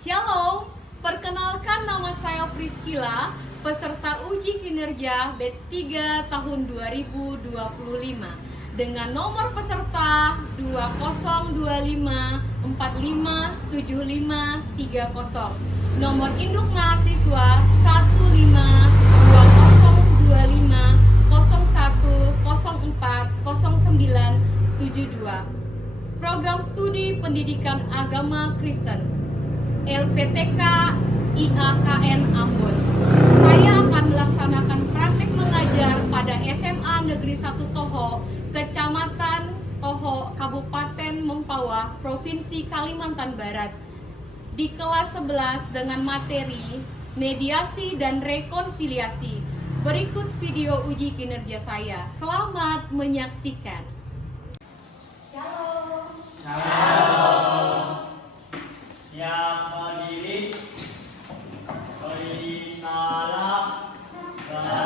Shalom, perkenalkan nama saya Priscila, peserta uji kinerja batch 3 tahun 2025 dengan nomor peserta 2025457530, nomor induk mahasiswa 15202501040972, program studi pendidikan agama Kristen LPTK IAKN Ambon. Saya akan melaksanakan praktek mengajar pada SMA Negeri 1 Toho, Kecamatan Toho, Kabupaten Mempawah, Provinsi Kalimantan Barat, di kelas 11 dengan materi mediasi dan rekonsiliasi. Berikut video uji kinerja saya. Selamat menyaksikan. Shalom. Yang berdiri beri salam. Selamat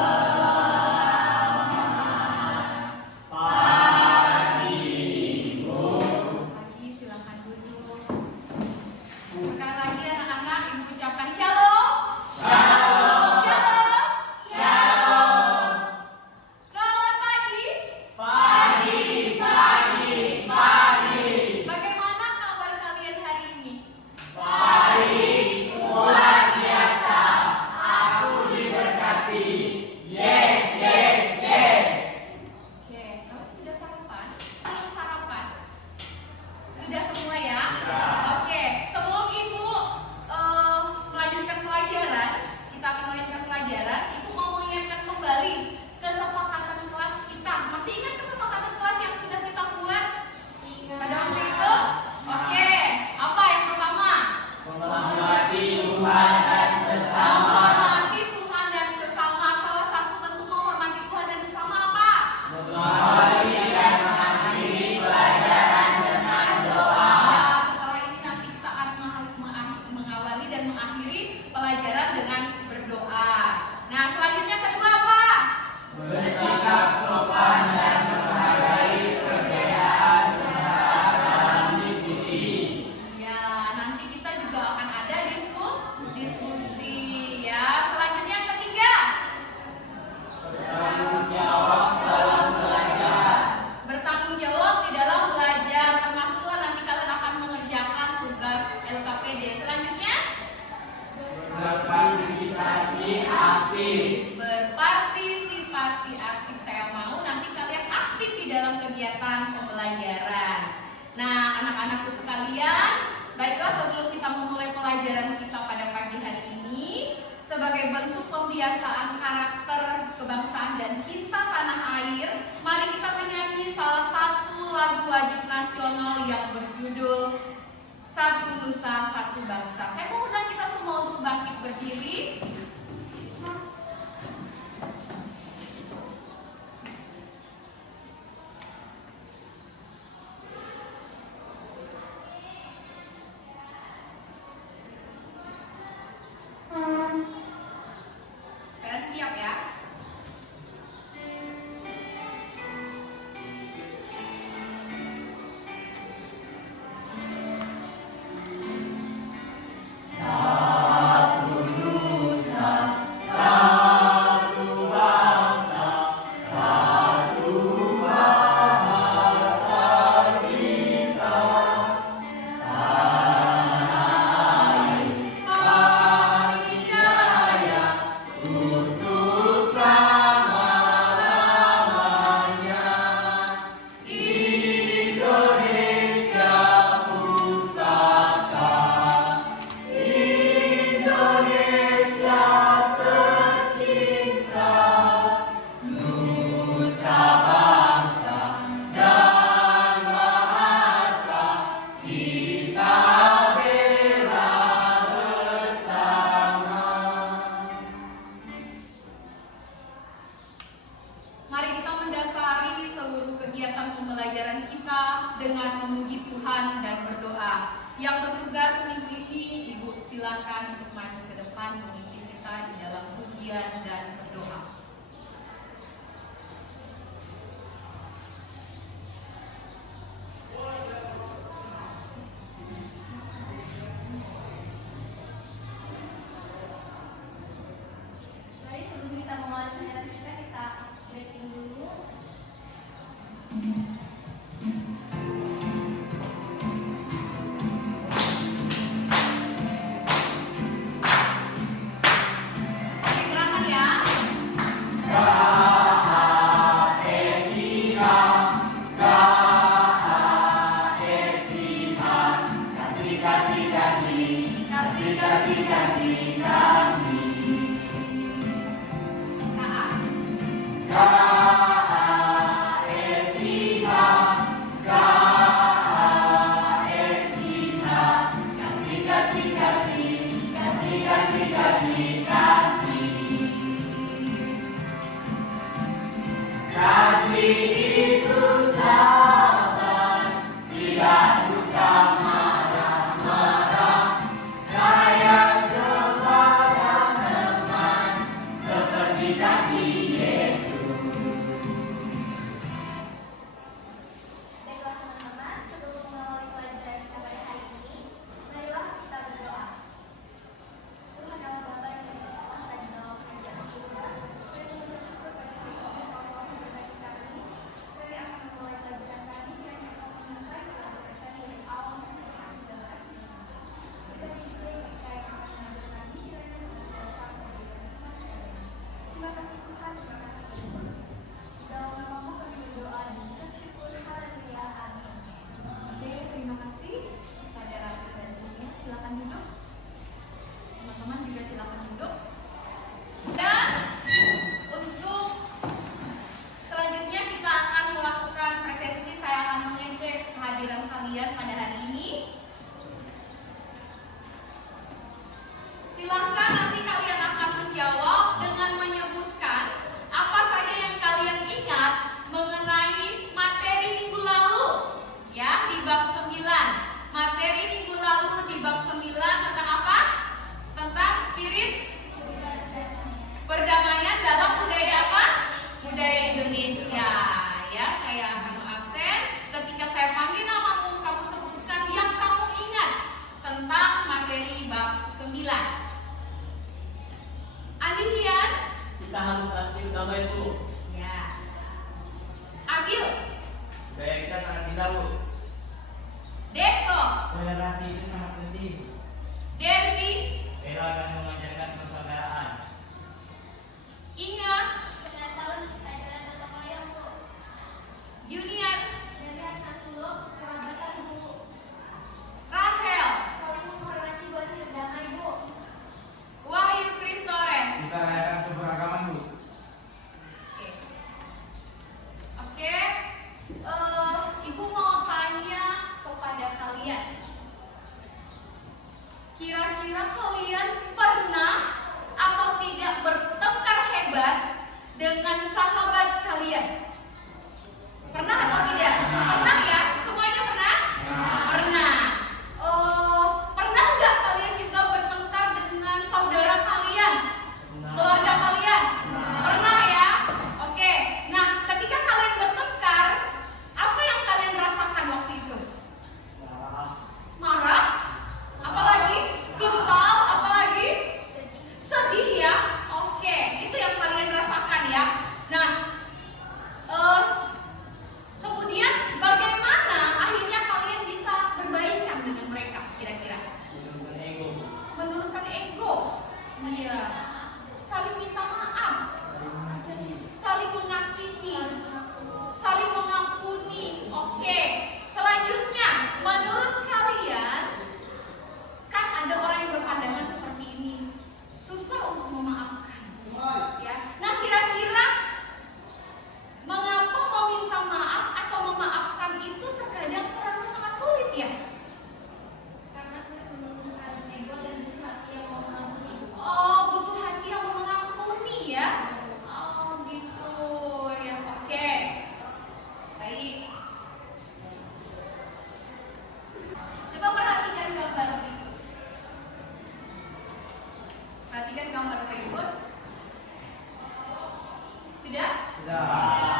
pagi, Bu. Pagi, silakan duduk. Sekali lagi anak-anak, Ibu ucapkan shalom. Shalom. Shalom. Shalom. Selamat pagi. Pagi, pagi, pagi. Bagaimana kabar kalian hari ini? Baik, luar biasa. Aku diberkati. Yes, yes, yes. Oke, kalian sudah sarapan? Belum sarapan? Sudah semua ya? Oke, sebelum Ibu melanjutkan pelajaran, kita akan melanjutkan pelajaran. Ibu mau mengingatkan kembali kesepakatan kelas kita. Masih ingat kesepakatan kelas yang sudah kita buat pada waktu itu? Oke, apa yang pertama? Menghormati Tuhan dan sesama. Menghormati Tuhan dan sesama. Salah satu bentuk menghormati Tuhan dan sesama apa? Mengawali dan mengakhiri pelajaran dengan doa. Nah, setelah ini nanti kita akan mengawali dan mengakhiri pelajaran dengan berdoa. Nah, selanjutnya kedua apa? Bersikap sopan dan menghargai perbedaan pendapat dalam diskusi. Ya, nanti kita juga akan ada diskusi ya. Selanjutnya yang ketiga, Bertanggung jawab dalam belajar. bertanggung jawab di dalam belajar, termasuklah nanti kalian akan mengerjakan tugas LKPD. Selanjutnya, Berpartisipasi aktif. berpartisipasi aktif. Saya mau nanti kalian aktif di dalam kegiatan pembelajaran. Nah, anak-anakku sekalian, baiklah sebelum kita memulai pelajaran kita pada pagi hari ini, sebagai bentuk pembiasaan karakter kebangsaan dan cinta tanah air, mari kita menyanyi salah satu lagu wajib nasional yang berjudul Satu Nusa Satu Bangsa. Saya mau undang kita semua untuk bangkit berdiri. Kalian siap ya? Satu Terima kasih kepada Ratu dan Bunia. Silakan duduk. Teman-teman juga silakan duduk. Dan untuk selanjutnya kita akan melakukan presensi. Saya akan mengecek kehadiran kalian pada hari ini. Silahkan nanti kalian akan menjawab dengan menyebutkan apa saja yang kalian ingat mengenai materi minggu lalu. Ya, di bab 9. Materi minggu lalu di bab 9 tentang apa? Tentang spirit perdamaian dalam budaya apa? Budaya Indonesia. Ya, saya akan absen. Ketika saya panggil namamu, kamu sebutkan yang kamu ingat tentang materi bab 9. Adihian? Kita harus aktif damai, Bu. Ya. Abil? Budaya kita sangat indah, Bu. Deko? Toleransi itu sangat penting. Derby? Era akan mengajarkan persaudaraan. Inga? Pengetahuan pelajaran tentang wayang, Bu. Junior? Melihat tuluk kerabatan, Bu. Rahel? Saling menghormati buat berdamai, Bu. Wahyu Kristores? Kita rayakan keberagaman, Bu. Oke. Oke. Ibu mau tanya kepada kalian. Kira-kira kalian pernah atau tidak bertengkar hebat dengan sahabat kalian? Pernah atau tidak? Pernah ya? Semuanya pernah? Pernah. Pernah nggak kalian juga bertengkar dengan saudara kalian? Keluarga kalian? Pernah ya? Oke. Nah, ketika kalian bertengkar, apa yang kalian rasakan waktu itu? Marah? Apalagi? Kesal? Apalagi? Sedih ya? Oke, itu yang kalian rasakan ya. Nah, kemudian bagaimana akhirnya kalian bisa berbaikan dengan mereka kira-kira? Menurunkan ego. Menurunkan ego. Iya. Saling minta maaf, saling mengasihi, saling mengampuni. Oke. Selanjutnya, menurut kalian kan ada orang yang berpandangan seperti ini, susah untuk memaafkan. Ya. Nah, kira-kira mengapa meminta maaf atau memaafkan itu terkadang terasa sangat sulit ya? Karena sulit menurunkan ego dan butuh hati yang mau mengampuni. Oh, butuh hati yang mau mengampuni ya? Oh, gitu ya. Oke. Baik. Coba perhatikan gambar berikut. Perhatikan gambar berikut. Sudah? Sudah.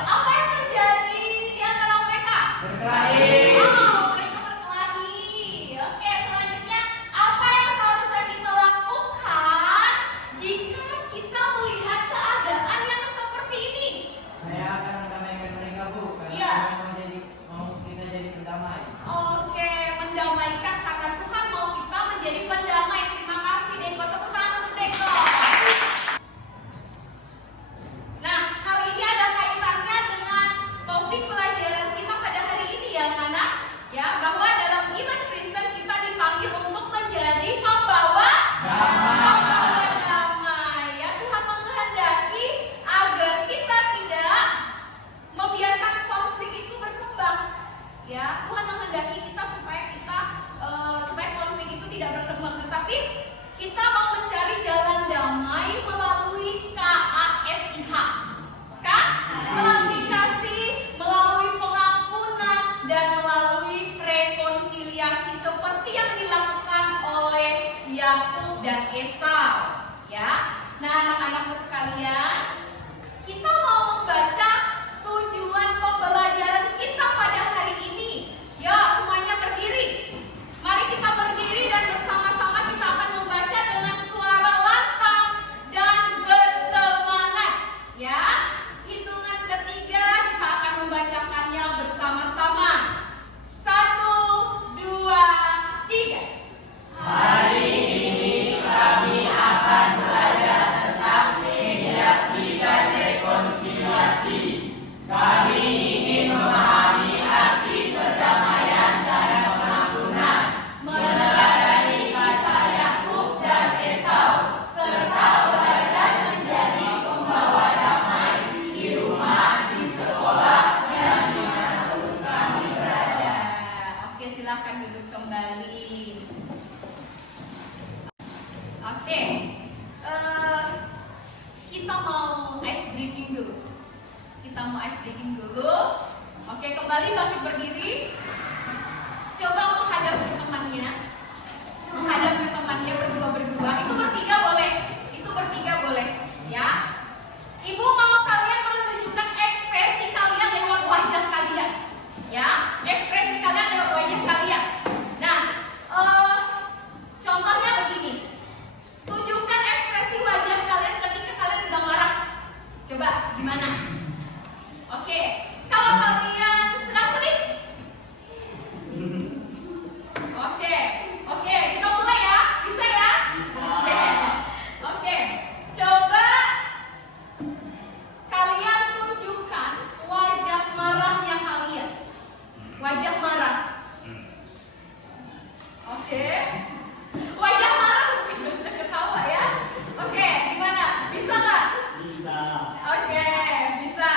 Apa yang terjadi di antara mereka? Berkelahi. Oh, mereka berkelahi. Oke, selanjutnya apa yang seharusnya kita lakukan jika kita melihat keadaan yang seperti ini? Saya akan mendamaikan mereka, Bu. Karena Iya. mau kita jadi pendamai. Oke, mendamaikan karena Tuhan mau kita menjadi pendamai. Terima kasih Deko, tepuk tangan untuk Deko. Nah, hal ini ada kaitannya dengan topik pelajaran kita pada hari ini ya, tertib, kita mau mencari jalan damai melalui KASIH. Kan? Melalui kasih, melalui pengampunan, dan melalui rekonsiliasi seperti yang dilakukan oleh Yakub dan Esau. Ya, nah anak-anakku sekalian, kita mau membaca tujuan pembelajaran kita pada hari ini. Ya, semuanya berdiri. Mari kita berdiri dan bersama-sama kita akan membaca dengan suara lantang dan bersemangat. Ya, hitungan ketiga kita akan membacakannya bersama-sama. 1, 2, 3. Hari ini kami akan belajar tentang mediasi dan rekonsiliasi. Kami ingin memahami arti perdamaian dan pengampunan, meneladani kisah Yakub dan Esau, serta belajar menjadi pembawa damai di rumah, di sekolah, dan dimanapun kami berada. Oke, silakan duduk kembali. Oke, kita mau ice breaking dulu. Oke, kembali bangkit berdiri. Coba menghadap ke temannya. Berdua. Itu bertiga boleh. Ya. Ibu mau kalian menunjukkan ekspresi kalian lewat wajah kalian. Ya, ekspresi kalian lewat wajah kalian. Nah, contohnya begini. Tunjukkan ekspresi wajah kalian ketika kalian sedang marah. Coba, gimana? Oke, kalau kalian sedang sedih. Oke, kita mulai ya. Bisa ya? Oke. Coba kalian tunjukkan wajah marahnya kalian. Wajah marah. Oke. Wajah marah. Bisa ketawa ya. Oke, gimana? Bisa nggak? Bisa. Oke, bisa.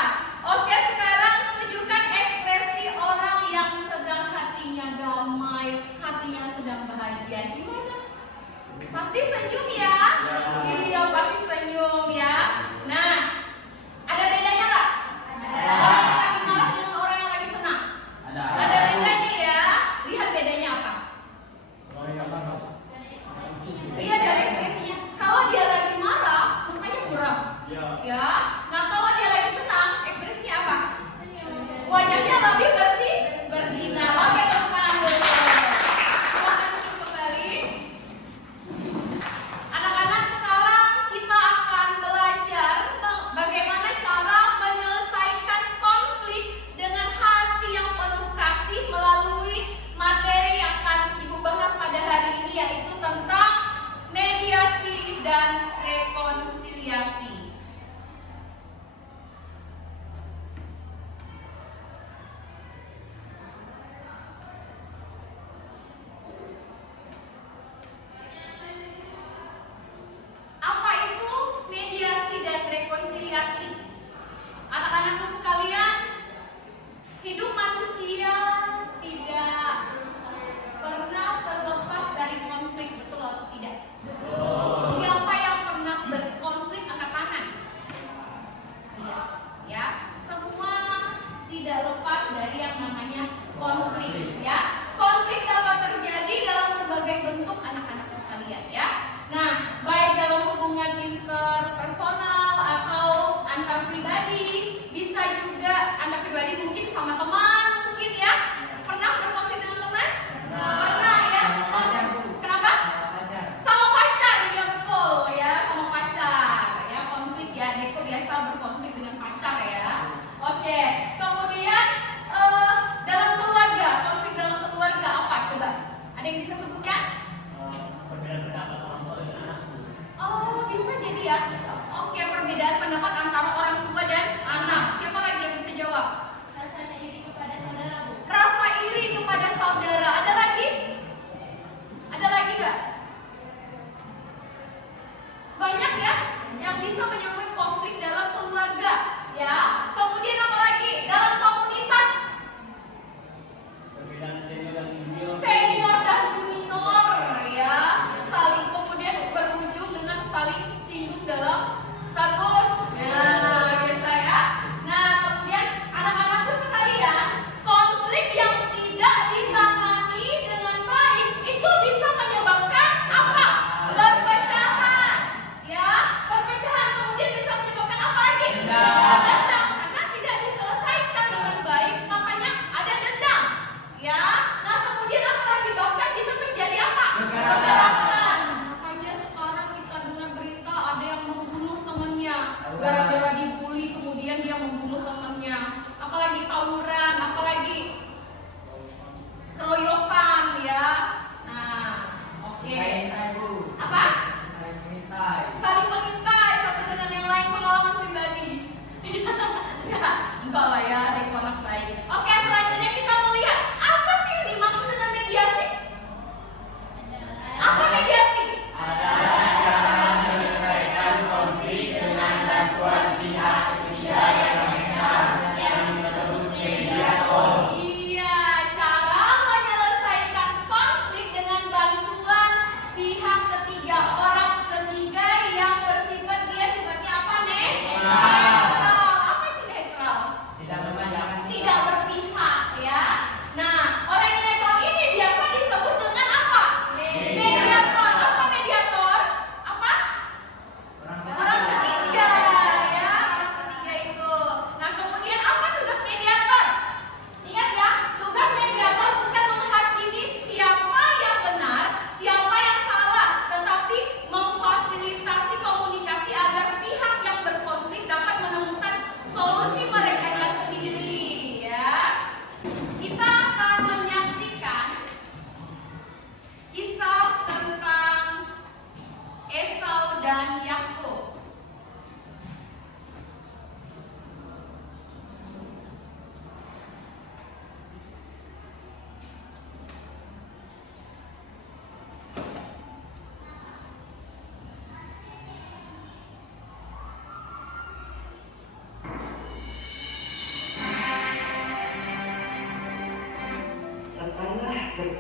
Oke, sekarang tunjukkan ekspresi orang yang sedang hatinya damai, hatinya sedang bahagia. Gimana? Pasti senyum ya? Iya, pasti senyum ya. Nah, ada bedanya nggak? Orang yang lagi marah dengan orang yang lagi senang. Ada bedanya ya. Lihat bedanya apa? Iya, dari ekspresinya. Kalau dia lagi marah, mukanya buram. Ya. Nah, kalau dia lagi senang, ekspresinya apa? Wajahnya lebih bersinar. Oke, tepuk tangan dulu. Silakan duduk kembali. Anak-anak, sekarang kita akan belajar bagaimana cara menyelesaikan konflik dengan hati yang penuh kasih melalui materi yang akan Ibu bahas pada hari ini, yaitu tentang mediasi dan rekonsiliasi. Apa itu mediasi dan rekonsiliasi? Anak-anakku sekalian, hidup manusia tidak pernah terlepas dari konflik, betul atau tidak? Siapa yang pernah berkonflik angkat tangan? Saya. Ya, semua tidak lepas dari yang namanya konflik. Ya, konflik dapat terjadi dalam berbagai bentuk anak-anakku sekalian. Ya. Nah, baik dalam hubungan interpersonal atau antar pribadi, bisa juga antar pribadi mungkin sama teman, mungkin ya. Pernah berkonflik dengan teman? Pernah ya. Kenapa? Sama pacar, ya betul ya, sama pacar. Ya, konflik ya. Deko biasa berkonflik dengan pacar ya. Oke. Kemudian dalam keluarga, konflik dalam keluarga apa? Coba. Ada yang bisa sebutkan? Perbedaan pendapat orang tua dengan anakku. Oh, bisa jadi ya. Oke, perbedaan pendapat antara orang tua dan anak. Siapa lagi yang bisa jawab? Rasanya iri kepada saudara, Bu. Rasa iri kepada saudara. Ada lagi? Ada lagi nggak? Banyak ya yang bisa menyebut konflik dalam keluarga. Ya. Kemudian apa lagi? Dalam komunitas. Perbedaan senior dan junior. Senior dan junior ya, saling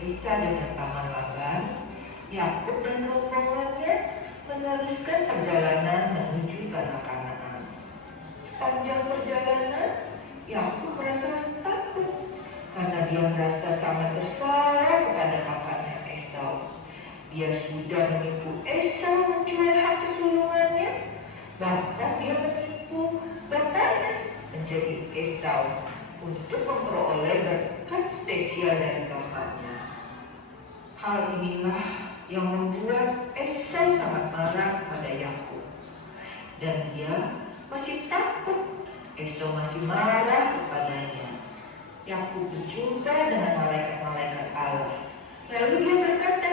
berpisah dengan Paman Laban, Yakub dan rombongannya meneruskan perjalanan menuju tanah Kanaan. Sepanjang perjalanan, Yakub merasa takut karena dia merasa sangat bersalah kepada kakaknya Esau. Dia sudah menipu Esau menjual hak kesulungannya, bahkan dia menipu bapaknya menjadi Esau untuk memperoleh berkat spesial dari bapaknya. Hal inilah yang membuat Esau sangat marah kepada Yakub, dan dia masih takut Esau masih marah kepadanya. Yakub berjumpa dengan malaikat-malaikat Allah. Lalu dia berkata,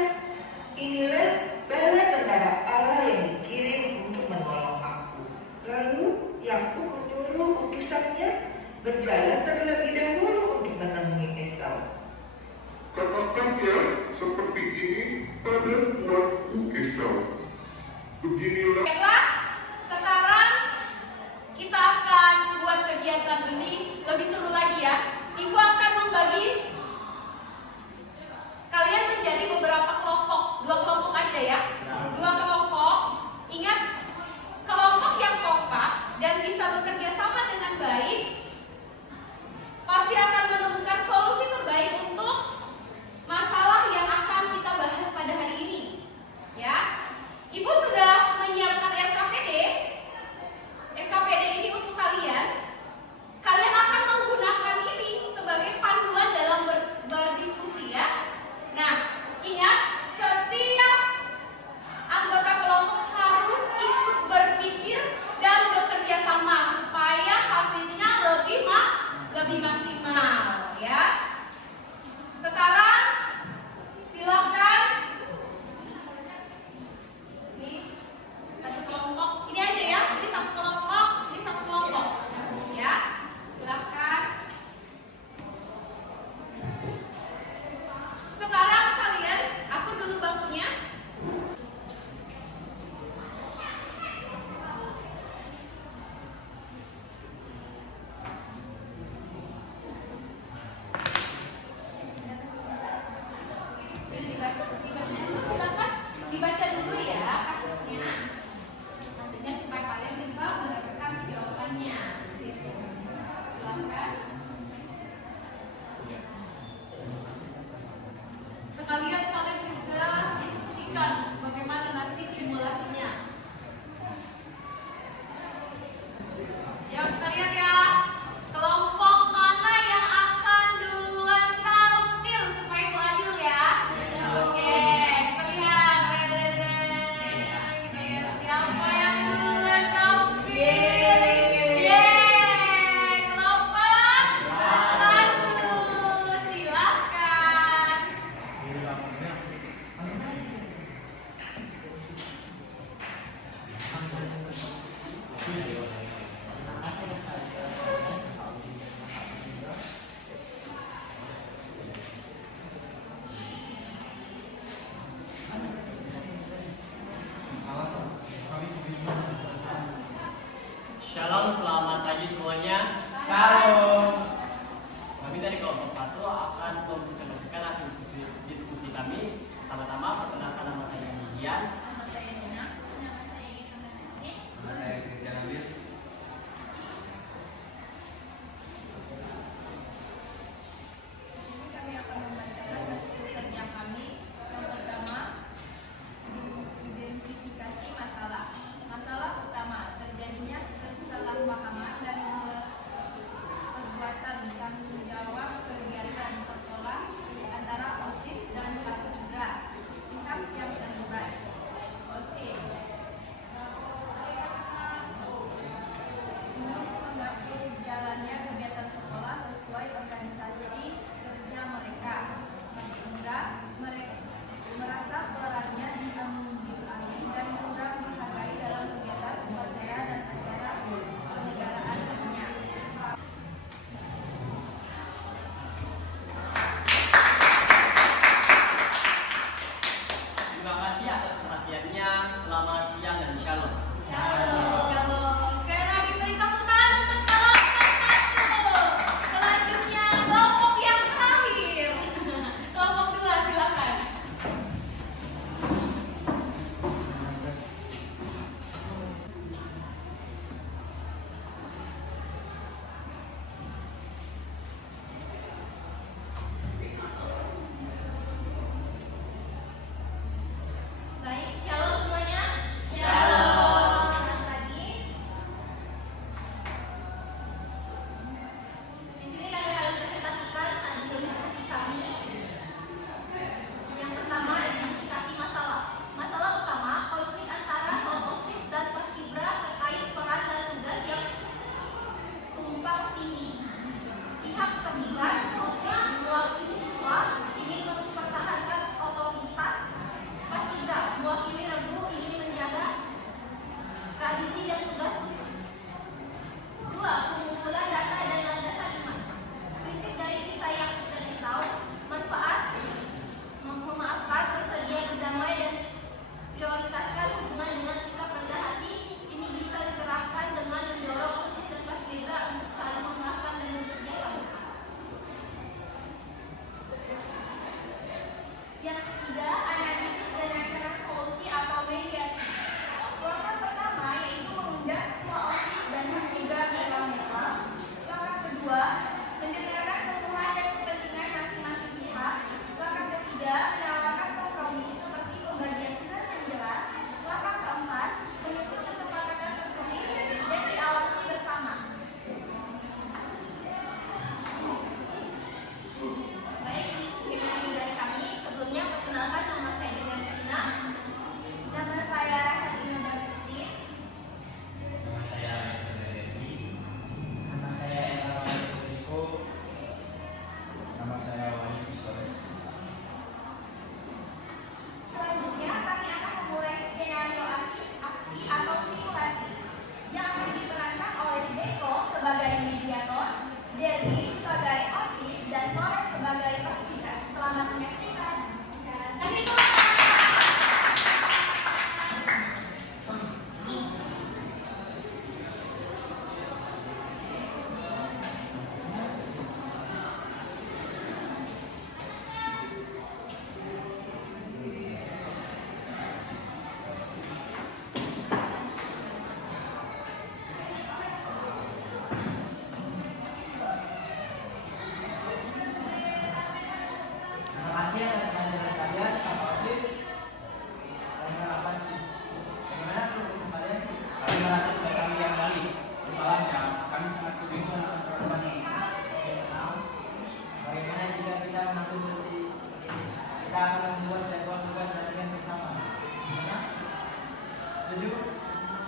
"Inilah bala tentara Allah yang dikirim untuk menolong aku." Lalu Yakub menyuruh utusannya berjalan terlebih dahulu untuk menemui Esau. Katakannya seperti ini pada tuanku Esau. Beginilah Baiklah, sekarang kita akan buat kegiatan ini lebih seru lagi ya. Ibu akan membagi kalian menjadi beberapa kelompok, 2 kelompok aja ya. 2 kelompok. Ingat, kelompok yang kompak dan bisa bekerja sama dengan baik pasti akan menemukan solusi terbaik untuk masalah yang akan kita bahas pada hari ini. Ya, Ibu sudah menyiapkan LKPD. LKPD ini untuk kalian. Kalian akan menggunakan ini sebagai panduan dalam berdiskusi ya. Nah, ingat, setiap anggota kelompok harus ikut berpikir dan bekerja sama supaya hasilnya lebih maksimal ya. Sekarang silakan. Ini satu kelompok. Ini aja ya. Ini satu kelompok. Ini satu kelompok. Ya. Silakan. Sekarang kalian atur dulu bangkunya. Dibaca dulu ya kasusnya. Maksudnya supaya kalian bisa mendapatkan jawabannya. Silakan. Sekalian kalian juga diskusikan bagaimana nanti simulasinya. Ya, kita lihat ya. Kelompok mana yang akan duluan tampil supaya itu adil ya. Oke, kita lihat. Kita lihat siapa yang duluan tampil. Yeay, kelompok 1. Silakan. Shalom, selamat pagi semuanya. Shalom. Kami dari kelompok 1 akan mempresentasikan hasil diskusi kami. Pertama-tama perkenalkan nama saya Dian. Nama saya Nina. Nama saya Ina. Saya Christian Amir. Kami akan membacakan hasil kerja kami. Yang pertama, identifikasi masalah. Masalah utama terjadinya kesalahpahaman dan perbuatan tanggung jawab kegiatan sekolah antara OSIS dan Paskibra. Pihak yang terlibat. OSIS ingin mengatur jalannya kegiatan sekolah sesuai organisasi kerja mereka. Paskibra merasa perannya diambil alih dan kurang dihargai dalam kegiatan upacara dan acara kenegaraan lainnya. Terima kasih atas perhatiannya. Selamat siang dan shalom. Shalom. Sekali lagi beri tepuk tangan untuk kelompok 1. Selanjutnya kelompok yang terakhir. Kelompok 2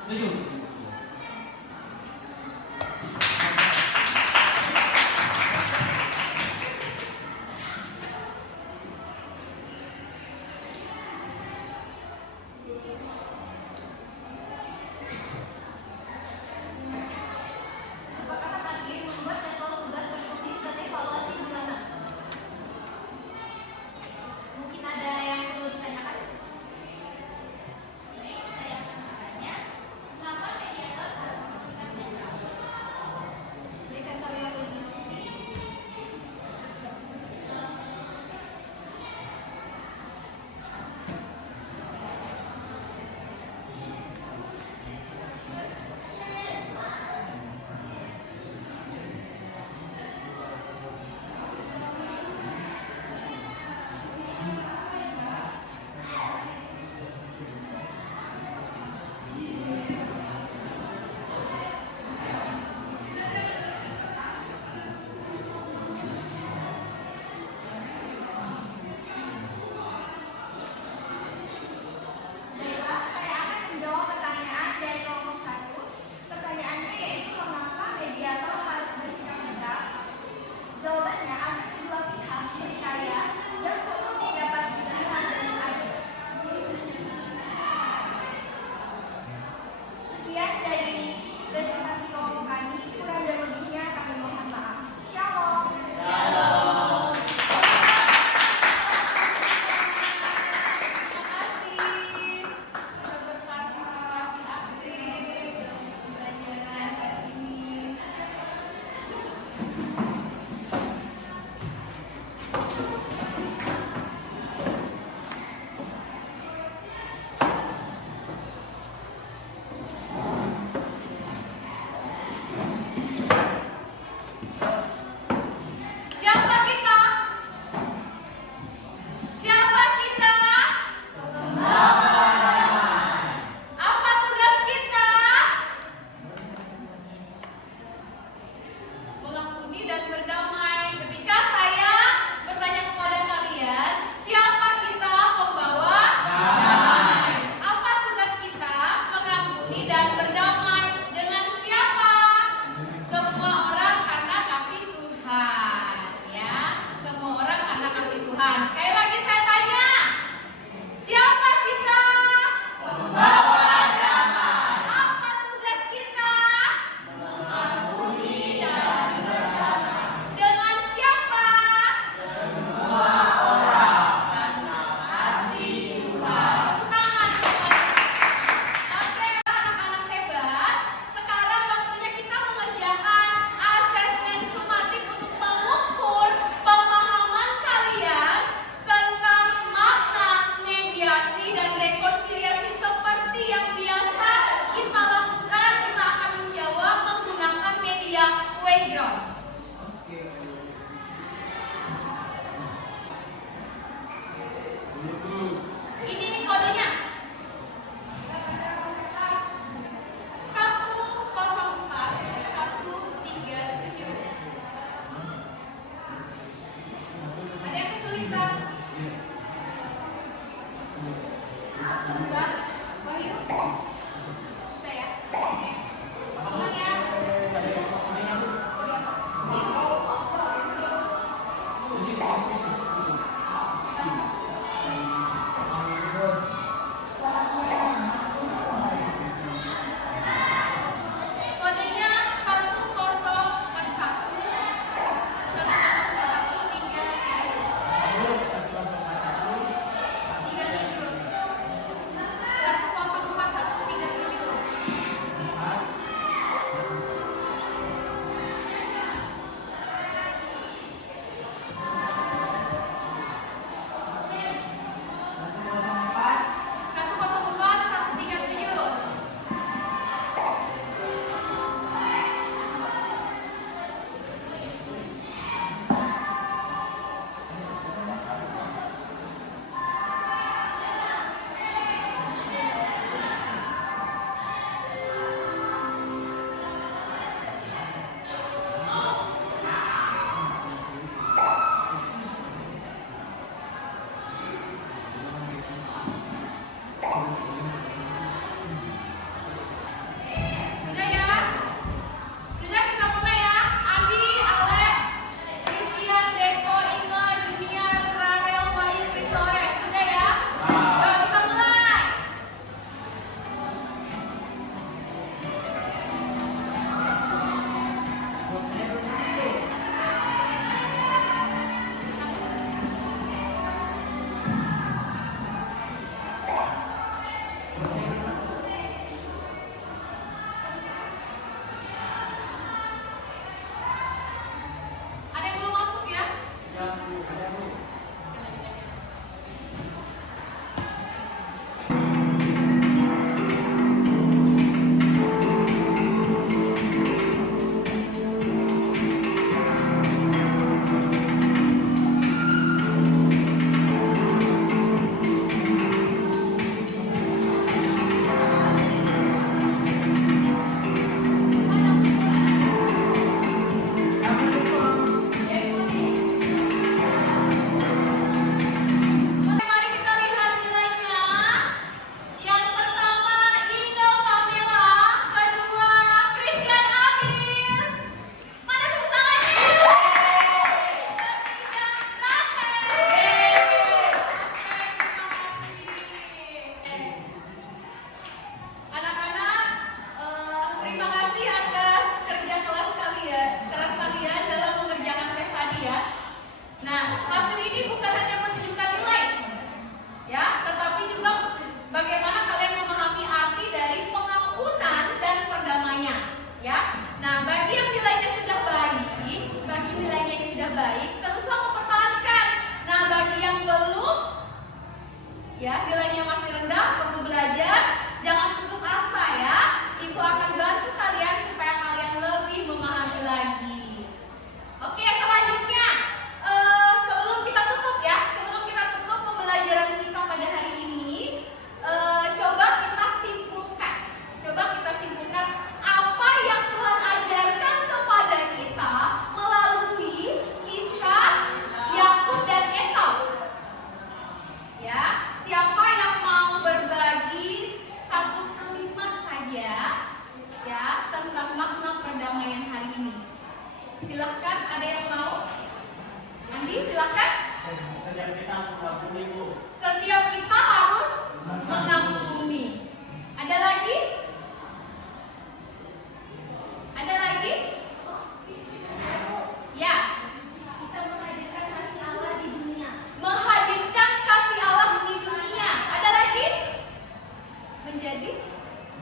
Setuju. Apakah hadir membuat jadwal tugas tertulis dan evaluasi bulanan? Mungkin ada yang perlu ditanyakan? Baik, saya akan bertanya. Mengapa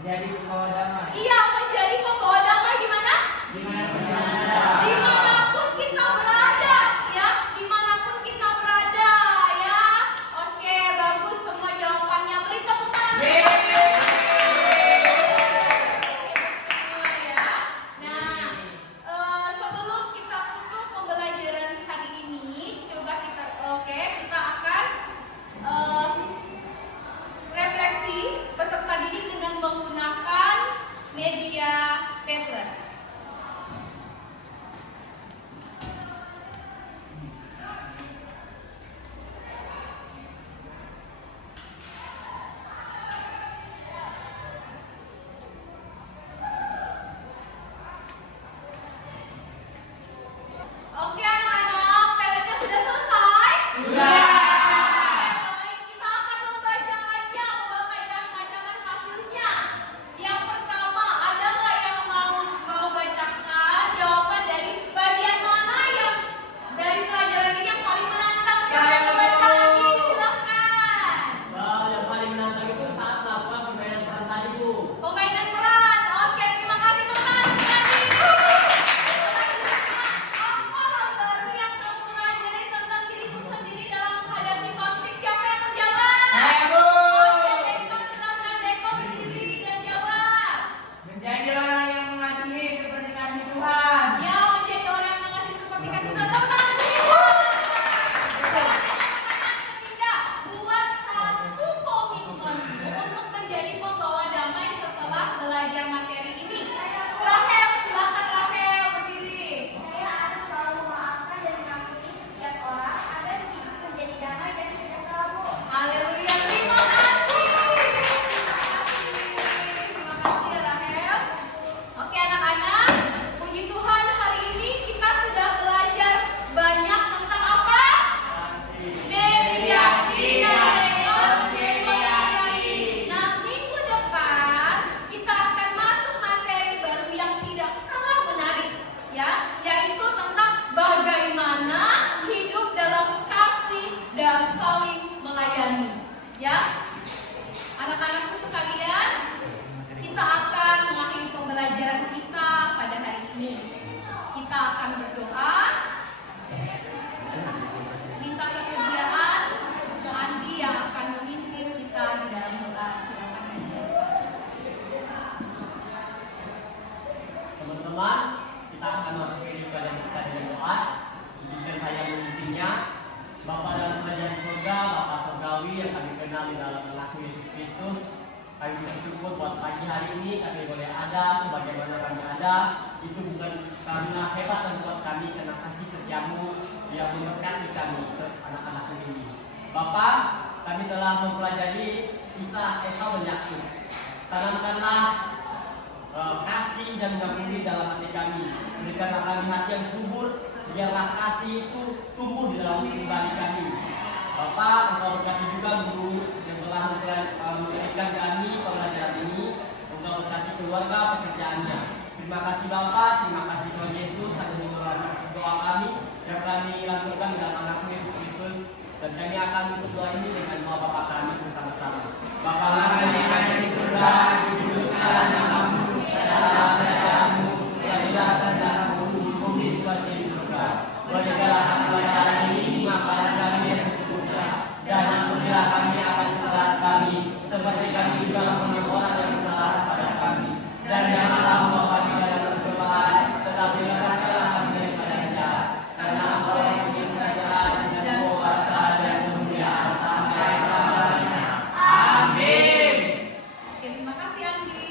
Jadi pembawa damai. Iya, menjadi pembawa damai di mana? Dimanapun kita berada. Dimanapun kita berada, ya, dimanapun kita berada, ya. Oke, bagus semua jawabannya. Beri tepuk tangan. Semua ya. Nah, sebelum kita tutup pembelajaran hari ini, coba kita akan refleksi peserta didik dengan menggunakan media tablet. Oke anak-anak, tabletnya sudah selesai? Sudah. Baik, kita akan membacakannya, membacakan hasilnya. Yang pertama, ada nggak yang mau bacakan jawaban dari bagian mana yang dari pelajaran ini yang paling menantang? Siapa yang mau baca lagi? Silakan. Yang paling menantang itu saat melakukan permainan peran tadi, Bu. Pemainan peran. Oke, terima kasih teman-teman. Apa hal baru yang kamu pelajari tentang dirimu sendiri dalam menghadapi konflik? Siapa yang menjawab? Saya, Bu. Oke, Deko, silakan Deko berdiri dan jawab. Menjadi orang yang mengasihi seperti kasih Tuhan. Ya, menjadi orang yang ngasih seperti kasih Tuhan. Tepuk tangan dulu. Ketiga, buat satu komitmen untuk menjadi pembawa damai setelah belajar materi ini. Rahel, silakan Rahel berdiri. Saya akan selalu memaafkan dan mengampuni setiap orang agar hidup menjadi damai dan sejahtera, Bu. Haleluya, terima kasih. Terima kasih ya Rahel. Oke anak-anak, puji Tuhan hari ini kita sudah belajar banyak tentang apa? Mediasi dan rekonsiliasi. Nah, minggu depan kita akan masuk materi baru yang tidak kalah menarik, ya, yaitu tentang bagaimana hidup dalam kasih dan saling melayani, ya. Anak-anakku sekalian, kita akan mengakhiri pembelajaran kita pada hari ini. Kita akan berdoa. Minta kesediaan Andi yang akan memimpin kita di dalam doa. Silakan. Teman-teman, kita akan mengakhiri pelajaran kita dengan doa. Izinkan saya memimpinnya. Bapa dalam kerajaan surga, Bapa surgawi yang kami kenal di dalam anakmu Yesus Kristus, kami bersyukur buat pagi hari ini kami boleh ada sebagaimana kami ada. Itu bukan karena hebat dan kuat kami, karena kasih setiamu yang memberkati kami anak-anakmu ini. Bapa, kami telah mempelajari kisah Esau dan Yakub. Tanamkanlah kasih dan mengampuni dalam hati kami. Berikanlah kami hati yang subur, biarlah kasih itu tumbuh di dalam pribadi kami. Bapak, Engkau berkati juga guru yang telah memberikan kami pembelajaran ini. Engkau berkati keluarga pekerjaannya. Terima kasih Bapak, terima kasih Tuhan Yesus atas doa kami yang kami lakukan dalam anakmu Yesus Kristus. Dan kami akan menutup doa ini dengan doa Bapak kami bersama-sama. Bapa kami yang ada di surga, dikuduskan namamu, dalam kerajaanmu, jadilah kehendakmu di bumi seperti di surga. Berikanlah kami pada hari ini makanan kami yang sesungguhnya, dan ampunilah kami akan kesalahan kami, seperti kami juga mengampuni orang yang bersalah kepada kami. Dan janganlah membawa kami dalam pencobaan, tetapi lepaskanlah kami daripada yang jahat. Karena Engkau yang punya kerajaan dan kuasa dan kemuliaan sampai selama-lamanya. Amin. Oke, terima kasih Andi.